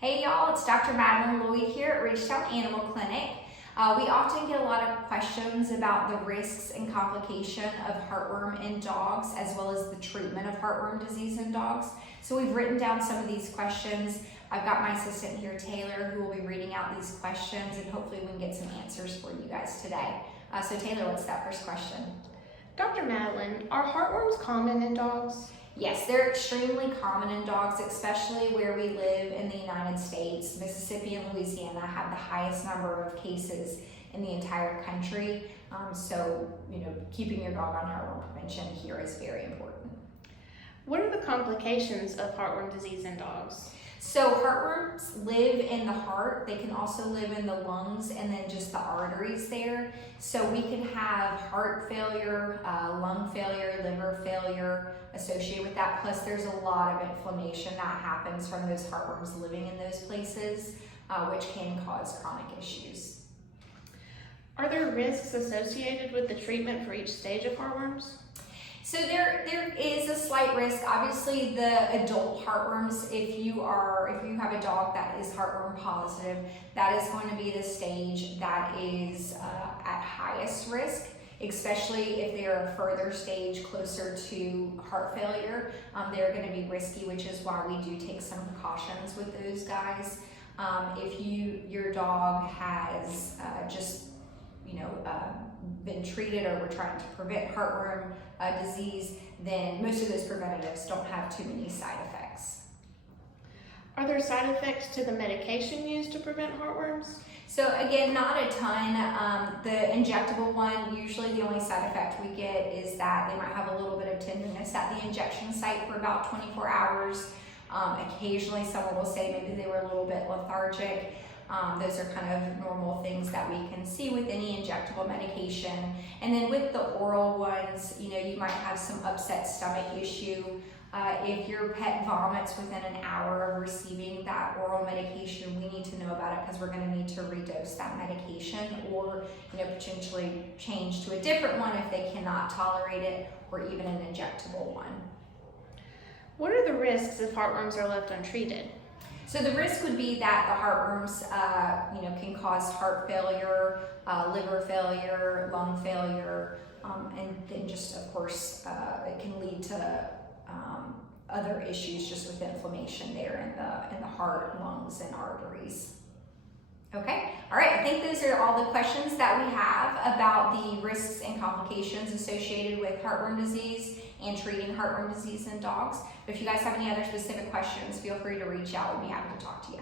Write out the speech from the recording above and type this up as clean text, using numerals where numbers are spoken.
Hey y'all, it's Dr. Madeline Lloyd here at Ridgetown Animal Clinic. We often get a lot of questions about the risks and complication of heartworm in dogs, as well as the treatment of heartworm disease in dogs. So we've written down some of these questions. I've got my assistant here, Taylor, who will be reading out these questions, and hopefully we can get some answers for you guys today. So Taylor, what's that first question? Dr. Madeline, are heartworms common in dogs? Yes, they're extremely common in dogs, especially where we live in the United States. Mississippi and Louisiana have the highest number of cases in the entire country. So, keeping your dog on heartworm prevention here is very important. What are the complications of heartworm disease in dogs? So heartworms live in the heart. They can also live in the lungs and then just the arteries there. So we can have heart failure, lung failure, liver failure associated with that. Plus there's a lot of inflammation that happens from those heartworms living in those places, which can cause chronic issues. Are there risks associated with the treatment for each stage of heartworms? So there is a slight risk. Obviously, the adult heartworms, if you have a dog that is heartworm positive, that is going to be the stage that is at highest risk, especially if they are a further stage closer to heart failure. They're going to be risky, which is why we do take some precautions with those guys. If your dog has been treated or we're trying to prevent heartworm disease, then most of those preventatives don't have too many side effects. Are there side effects to the medication used to prevent heartworms? So again, not a ton. The injectable one, usually the only side effect we get is that they might have a little bit of tenderness at the injection site for about 24 hours. Occasionally someone will say maybe they were a little bit lethargic. Those are kind of normal things that we can see with any injectable medication. And then with the oral ones, you might have some upset stomach issue. If your pet vomits within an hour of receiving that oral medication, we need to know about it because we're going to need to redose that medication or potentially change to a different one if they cannot tolerate it, or even an injectable one. What are the risks if heartworms are left untreated? So the risk would be that the heartworms, can cause heart failure, liver failure, lung failure, and then just, of course, it can lead to other issues just with inflammation there in the heart, lungs, and arteries. Okay, all right, I think those are all the questions that we have about the risks and complications associated with heartworm disease and treating heartworm disease in dogs. But if you guys have any other specific questions, feel free to reach out. We'd be happy to talk to you.